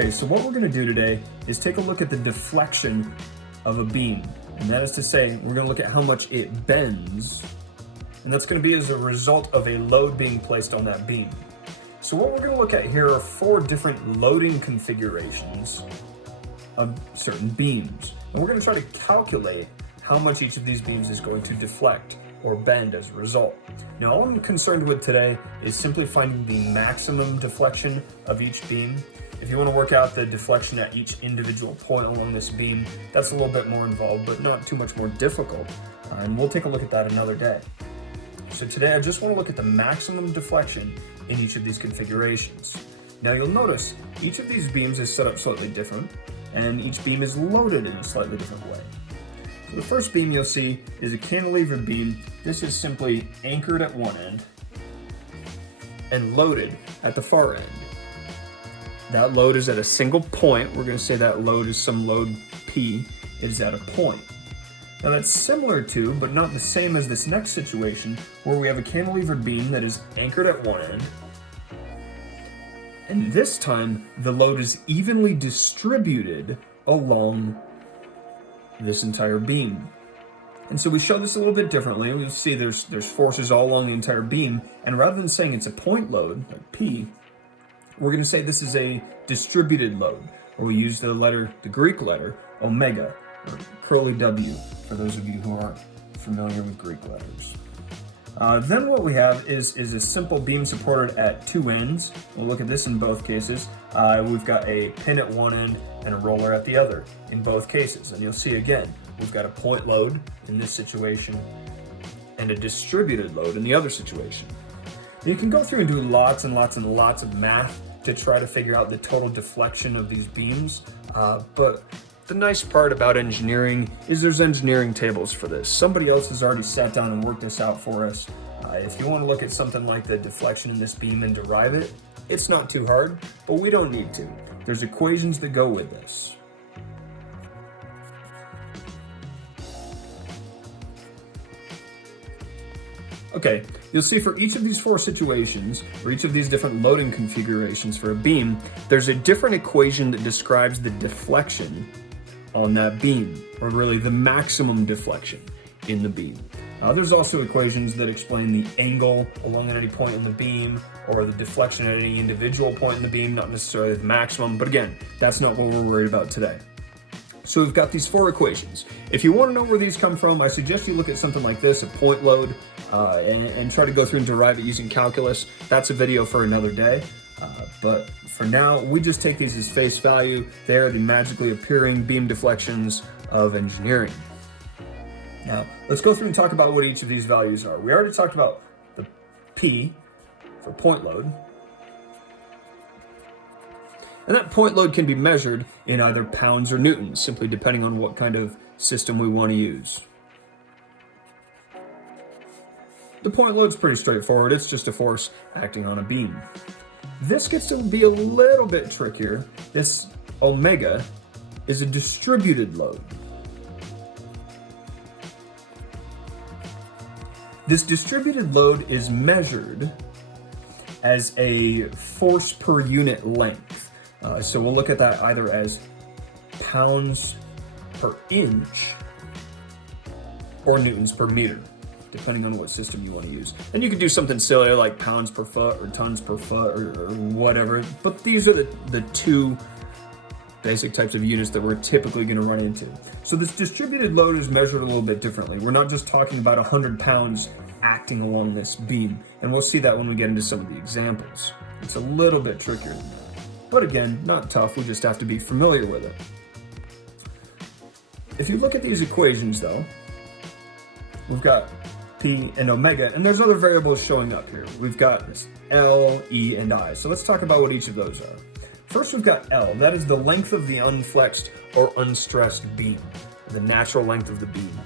Okay, so what we're going to do today is take a look at the deflection of a beam. And that is to say, we're going to look at how much it bends. And that's going to be as a result of a load being placed on that beam. So what we're going to look at here are 4 different loading configurations of certain beams. And we're going to try to calculate how much each of these beams is going to deflect or bend as a result. Now, all I'm concerned with today is simply finding the maximum deflection of each beam. If you want to work out the deflection at each individual point along this beam, that's a little bit more involved, but not too much more difficult. And we'll take a look at that another day. So today I just want to look at the maximum deflection in each of these configurations. Now you'll notice each of these beams is set up slightly different, and each beam is loaded in a slightly different way. So the first beam you'll see is a cantilever beam. This is simply anchored at one end and loaded at the far end. That load is at a single point. We're going to say that load is some load P. It is at a point. Now that's similar to, but not the same as this next situation, where we have a cantilever beam that is anchored at one end. And this time, the load is evenly distributed along this entire beam. And so we show this a little bit differently. We see there's forces all along the entire beam, and rather than saying it's a point load, like P, we're going to say this is a distributed load, or we use the Greek letter, omega, or curly W, for those of you who aren't familiar with Greek letters. Then what we have is a simple beam supported at 2 ends. We'll look at this in both cases. We've got a pin at one end and a roller at the other in both cases. And you'll see again, we've got a point load in this situation and a distributed load in the other situation. You can go through and do lots and lots and lots of math to try to figure out the total deflection of these beams, but the nice part about engineering is there's engineering tables for this. Somebody else has already sat down and worked this out for us. If you want to look at something like the deflection in this beam and derive it, it's not too hard, but we don't need to. There's equations that go with this. Okay, you'll see for each of these 4 situations, or each of these different loading configurations for a beam, there's a different equation that describes the deflection on that beam, or really the maximum deflection in the beam. There's also equations that explain the angle along at any point in the beam, or the deflection at any individual point in the beam, not necessarily the maximum, but again, that's not what we're worried about today. So we've got these 4 equations. If you want to know where these come from, I suggest you look at something like this, a point load, and try to go through and derive it using calculus. That's a video for another day. But for now, we just take these as face value. They are the magically appearing beam deflections of engineering. Now, let's go through and talk about what each of these values are. We already talked about the P for point load. And that point load can be measured in either pounds or newtons, simply depending on what kind of system we want to use. The point load's pretty straightforward. It's just a force acting on a beam. This gets to be a little bit trickier. This omega is a distributed load. This distributed load is measured as a force per unit length. So we'll look at that either as pounds per inch or newtons per meter, depending on what system you want to use. And you could do something silly like pounds per foot or tons per foot or whatever, but these are the 2 basic types of units that we're typically going to run into. So this distributed load is measured a little bit differently. We're not just talking about 100 pounds acting along this beam, and we'll see that when we get into some of the examples. It's a little bit trickier than that. But again, not tough, we just have to be familiar with it. If you look at these equations though, we've got P and omega, and there's other variables showing up here. We've got this L, E, and I. So let's talk about what each of those are. First, we've got L. That is the length of the unflexed or unstressed beam, the natural length of the beam.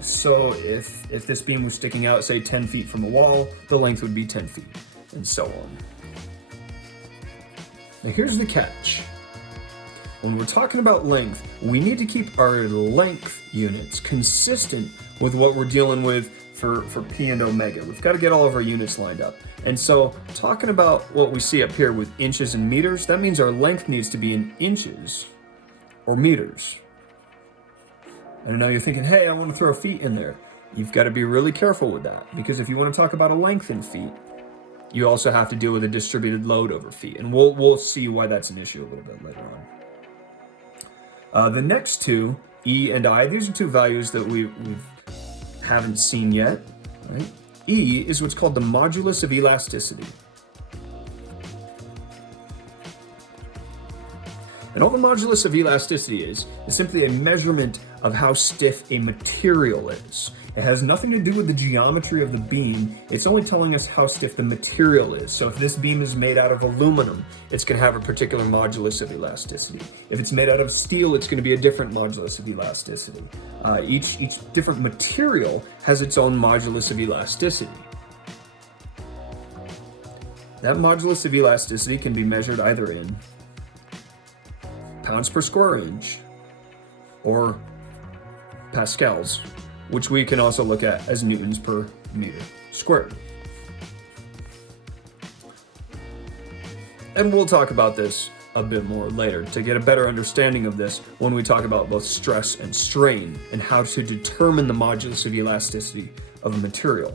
So if this beam was sticking out, say 10 feet from the wall, the length would be 10 feet, and so on. Now here's the catch. When we're talking about length, we need to keep our length units consistent with what we're dealing with for P and omega. We've got to get all of our units lined up. And so talking about what we see up here with inches and meters, that means our length needs to be in inches or meters. And I know you're thinking, hey, I want to throw feet in there. You've got to be really careful with that, because if you want to talk about a length in feet, you also have to deal with a distributed load over feet. And we'll see why that's an issue a little bit later on. The next two, E and I, these are two values that we haven't seen yet. Right? E is what's called the modulus of elasticity. And all the modulus of elasticity is simply a measurement of how stiff a material is. It has nothing to do with the geometry of the beam. It's only telling us how stiff the material is. So if this beam is made out of aluminum, it's going to have a particular modulus of elasticity. If it's made out of steel, it's going to be a different modulus of elasticity. Each different material has its own modulus of elasticity. That modulus of elasticity can be measured either in pounds per square inch or pascals, which we can also look at as newtons per meter squared. And we'll talk about this a bit more later to get a better understanding of this when we talk about both stress and strain and how to determine the modulus of elasticity of a material.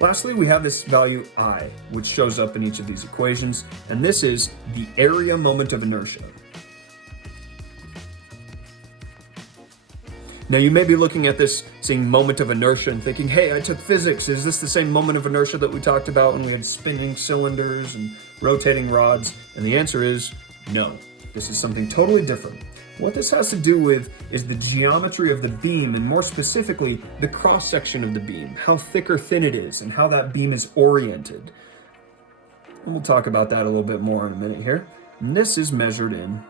Lastly, we have this value I, which shows up in each of these equations, and this is the area moment of inertia. Now you may be looking at this, seeing moment of inertia and thinking, hey, I took physics. Is this the same moment of inertia that we talked about when we had spinning cylinders and rotating rods? And the answer is no. This is something totally different. What this has to do with is the geometry of the beam, and more specifically, the cross-section of the beam, how thick or thin it is, and how that beam is oriented. And we'll talk about that a little bit more in a minute here. And this is measured in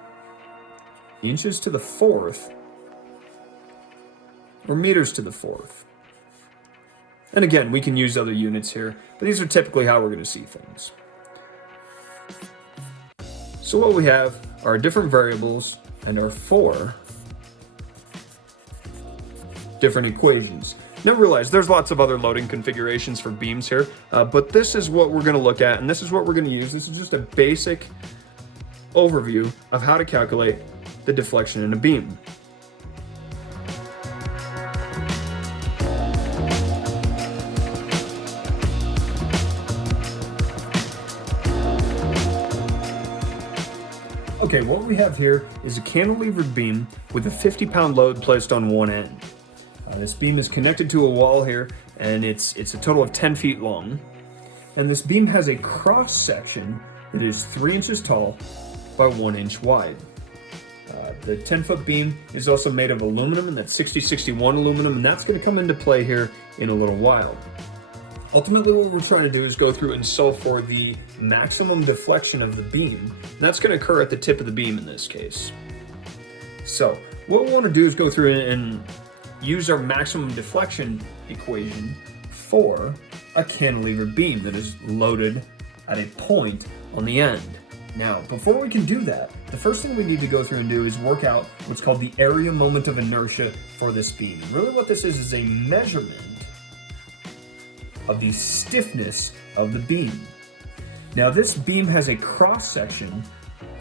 inches to the fourth or meters to the fourth. And again, we can use other units here, but these are typically how we're going to see things. So what we have are different variables and our 4 different equations. Now realize there's lots of other loading configurations for beams here, but this is what we're going to look at, and this is what we're going to use. This is just a basic overview of how to calculate the deflection in a beam. Okay, what we have here is a cantilevered beam with a 50-pound load placed on one end. This beam is connected to a wall here, and it's a total of 10 feet long. And this beam has a cross-section that is 3 inches tall by 1 inch wide. The 10-foot beam is also made of aluminum, and that's 6061 aluminum, and that's going to come into play here in a little while. Ultimately, what we're trying to do is go through and solve for the maximum deflection of the beam, and that's going to occur at the tip of the beam in this case. So what we want to do is go through and use our maximum deflection equation for a cantilevered beam that is loaded at a point on the end. Now, before we can do that, the first thing we need to go through and do is work out what's called the area moment of inertia for this beam. Really what this is a measurement of the stiffness of the beam. Now this beam has a cross section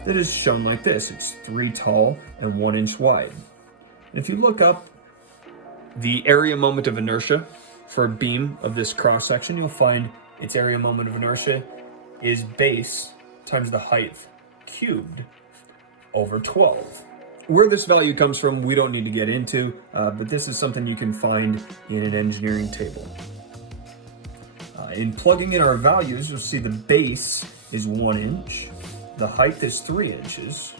that is shown like this. It's 3 tall and 1 inch wide. And if you look up the area moment of inertia for a beam of this cross section, you'll find its area moment of inertia is base times the height cubed over 12. Where this value comes from, we don't need to get into, but this is something you can find in an engineering table. In plugging in our values, you'll see the base is 1 inch, the height is 3 inches,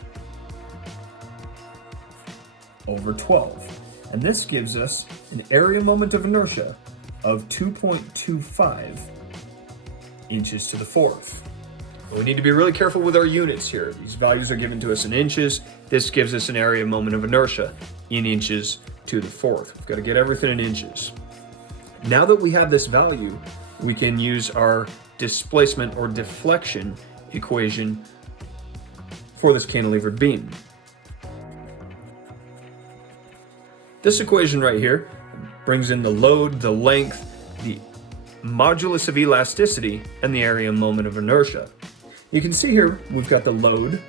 over 12. And this gives us an area moment of inertia of 2.25 inches to the fourth. We need to be really careful with our units here. These values are given to us in inches. This gives us an area moment of inertia in inches to the fourth. We've got to get everything in inches. Now that we have this value, we can use our displacement or deflection equation for this cantilevered beam. This equation right here brings in the load, the length, the modulus of elasticity, and the area moment of inertia. You can see here we've got the load,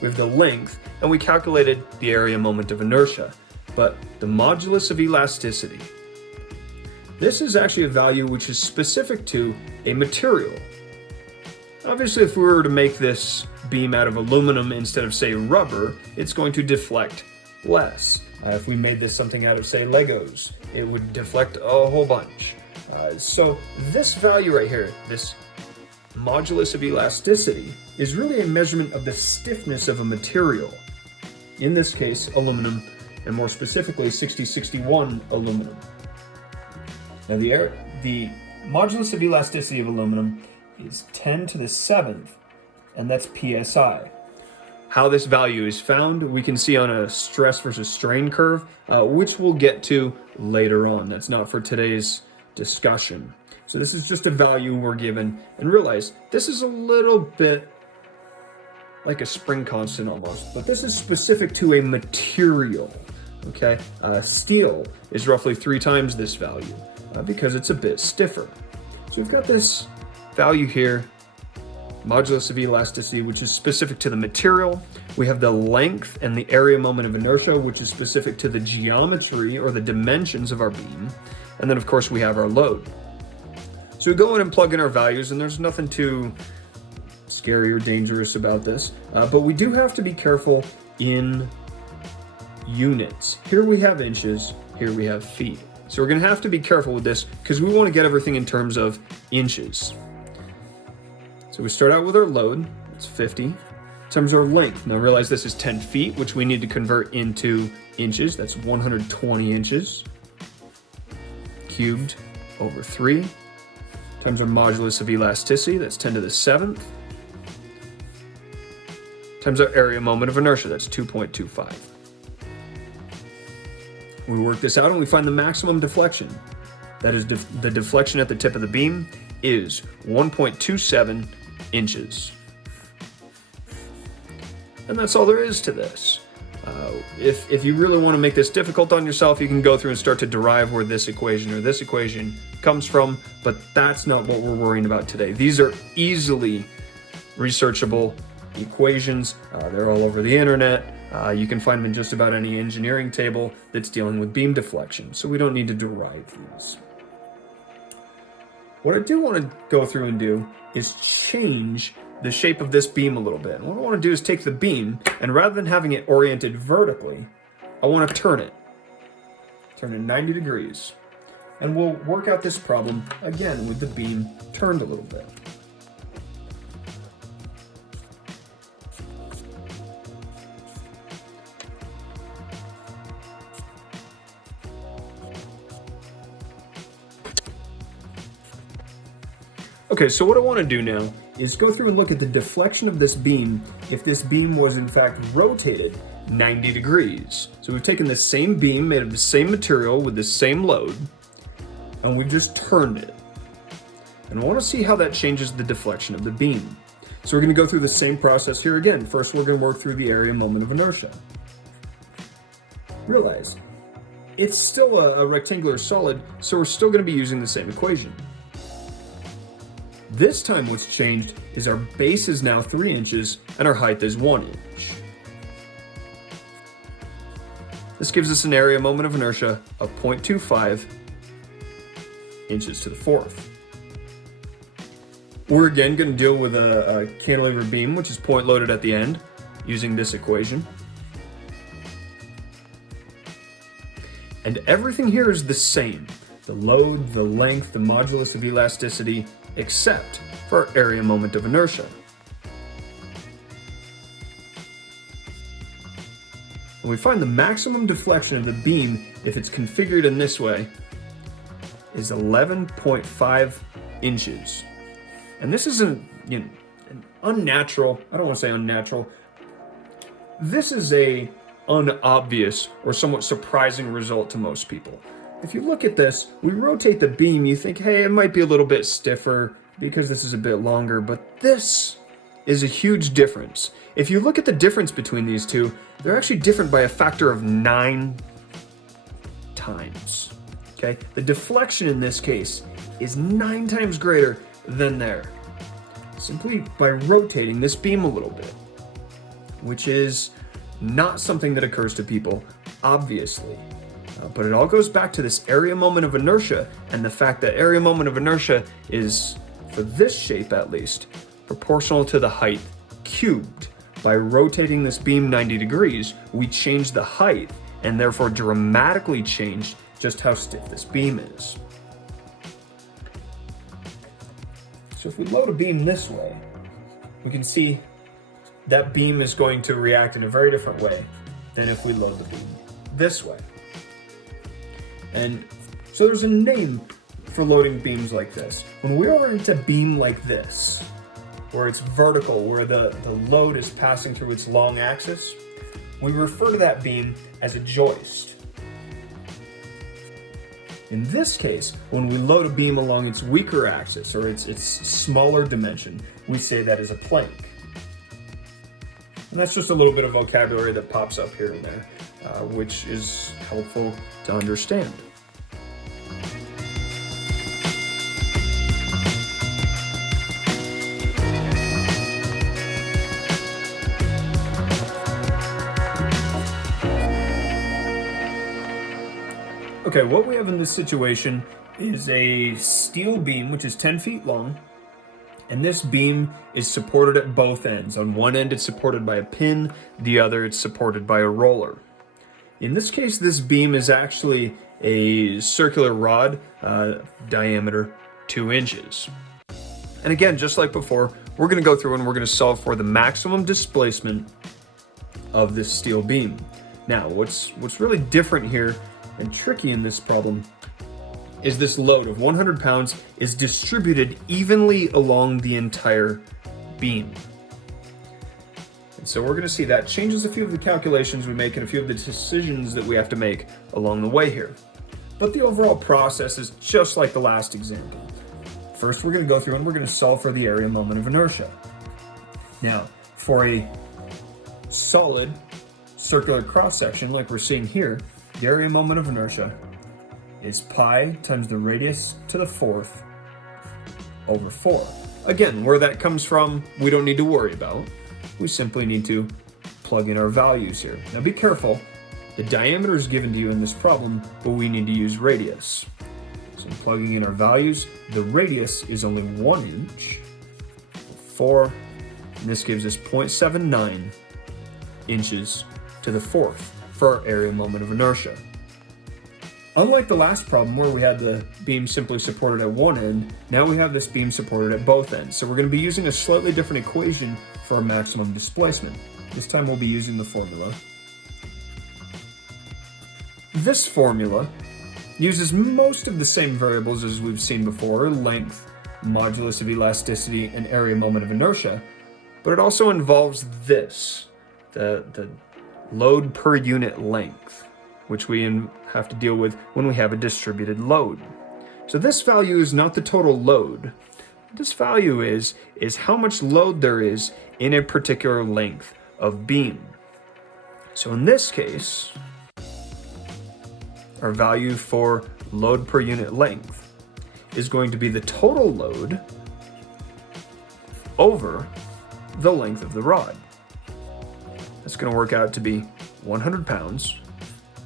we have the length, and we calculated the area moment of inertia. But the modulus of elasticity, this is actually a value which is specific to a material. Obviously, if we were to make this beam out of aluminum instead of, say, rubber, it's going to deflect less. If we made this something out of, say, Legos, it would deflect a whole bunch. So this value right here, this modulus of elasticity, is really a measurement of the stiffness of a material. In this case, aluminum, and more specifically 6061 aluminum. Now the modulus of elasticity of aluminum is 10 to the 7th, and that's psi. How this value is found, we can see on a stress versus strain curve, which we'll get to later on. That's not for today's discussion. So this is just a value we're given, and realize this is a little bit like a spring constant almost, but this is specific to a material. Okay, steel is roughly 3 times this value because it's a bit stiffer. So we've got this value here, modulus of elasticity, which is specific to the material. We have the length and the area moment of inertia, which is specific to the geometry or the dimensions of our beam. And then of course we have our load. So we go in and plug in our values, and there's nothing too scary or dangerous about this, but we do have to be careful in units. Here we have inches, here we have feet. So we're going to have to be careful with this because we want to get everything in terms of inches. So we start out with our load, it's 50. In terms of our length, now realize this is 10 feet, which we need to convert into inches. That's 120 inches cubed over 3. Times our modulus of elasticity, that's 10 to the 7th. Times our area moment of inertia, that's 2.25. We work this out and we find the maximum deflection. That is the deflection at the tip of the beam is 1.27 inches. And that's all there is to this. If you really want to make this difficult on yourself, you can go through and start to derive where this equation or this equation comes from, but that's not what we're worrying about today. These are easily researchable equations. They're all over the internet. You can find them in just about any engineering table that's dealing with beam deflection, so we don't need to derive these. What I do want to go through and do is change the shape of this beam a little bit. And what I want to do is take the beam, and rather than having it oriented vertically, I want to turn it 90 degrees. And we'll work out this problem again with the beam turned a little bit. Okay, so what I want to do now is go through and look at the deflection of this beam if this beam was in fact rotated 90 degrees. So we've taken the same beam made of the same material with the same load, and we've just turned it. And I want to see how that changes the deflection of the beam. So we're going to go through the same process here again. First, we're going to work through the area moment of inertia. Realize, it's still a rectangular solid, so we're still going to be using the same equation. This time what's changed is our base is now 3 inches and our height is 1 inch. This gives us an area moment of inertia of 0.25 inches to the 4th. We're again going to deal with a cantilever beam, which is point loaded at the end, using this equation. And everything here is the same. The load, the length, the modulus of elasticity, except for our area moment of inertia. And we find the maximum deflection of the beam, if it's configured in this way, is 11.5 inches. And this is an unnatural, I don't want to say unnatural, this is a unobvious or somewhat surprising result to most people. If you look at this, we rotate the beam, you think, hey, it might be a little bit stiffer because this is a bit longer, but this is a huge difference. If you look at the difference between these two, they're actually different by a factor of 9 times. Okay, the deflection in this case is 9 times greater than there, simply by rotating this beam a little bit, which is not something that occurs to people, obviously. But it all goes back to this area moment of inertia, and the fact that area moment of inertia is, for this shape at least, proportional to the height cubed. By rotating this beam 90 degrees, we change the height and therefore dramatically change just how stiff this beam is. So if we load a beam this way, we can see that beam is going to react in a very different way than if we load the beam this way. And so there's a name for loading beams like this. When we are into a beam like this, where it's vertical, where the load is passing through its long axis, we refer to that beam as a joist. In this case, when we load a beam along its weaker axis, or its smaller dimension, we say that is a plank. And that's just a little bit of vocabulary that pops up here and there, which is helpful to understand. Okay, what we have in this situation is a steel beam which is 10 feet long, and this beam is supported at both ends. On one end it's supported by a pin, the other it's supported by a roller. In this case, this beam is actually a circular rod, diameter 2 inches. And again, just like before, we're going to go through and we're going to solve for the maximum displacement of this steel beam. Now, what's really different here and tricky in this problem is this load of 100 pounds is distributed evenly along the entire beam. And so we're going to see that changes a few of the calculations we make and a few of the decisions that we have to make along the way here. But the overall process is just like the last example. First, we're going to go through and we're going to solve for the area moment of inertia. Now, for a solid circular cross-section like we're seeing here, the area moment of inertia is pi times the radius to the 4th over 4. Again, where that comes from, we don't need to worry about. We simply need to plug in our values here. Now be careful, the diameter is given to you in this problem, but we need to use radius. So plugging in our values, the radius is only 1 inch, 4, and this gives us 0.79 inches to the 4th. For our area moment of inertia. Unlike the last problem where we had the beam simply supported at one end, now we have this beam supported at both ends. So we're going to be using a slightly different equation for our maximum displacement. This time we'll be using the formula. This formula uses most of the same variables as we've seen before, length, modulus of elasticity, and area moment of inertia, but it also involves this, the load per unit length, which we have to deal with when we have a distributed load. So this value is not the total load. This value is how much load there is in a particular length of beam. So in this case, our value for load per unit length is going to be the total load over the length of the rod. That's going to work out to be 100 pounds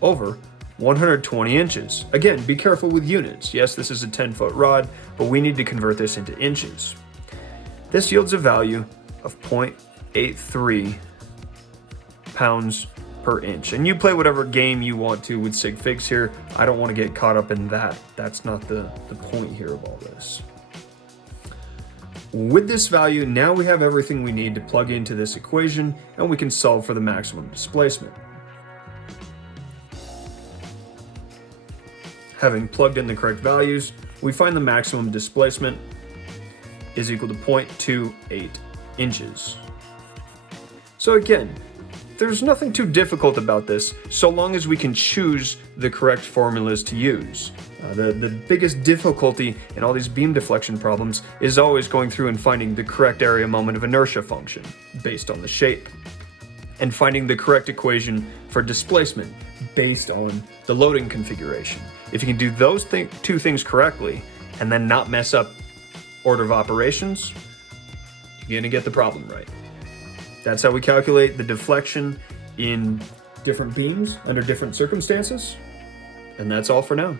over 120 inches. Again, be careful with units. Yes, this is a 10-foot rod, but we need to convert this into inches. This yields a value of 0.83 pounds per inch. And you play whatever game you want to with sig figs here. I don't want to get caught up in that. That's not the point here of all this. With this value, now we have everything we need to plug into this equation, and we can solve for the maximum displacement. Having plugged in the correct values, we find the maximum displacement is equal to 0.28 inches. So again, there's nothing too difficult about this, so long as we can choose the correct formulas to use. The biggest difficulty in all these beam deflection problems is always going through and finding the correct area moment of inertia function based on the shape, and finding the correct equation for displacement based on the loading configuration. If you can do those two things correctly and then not mess up order of operations, you're gonna get the problem right. That's how we calculate the deflection in different beams under different circumstances. And that's all for now.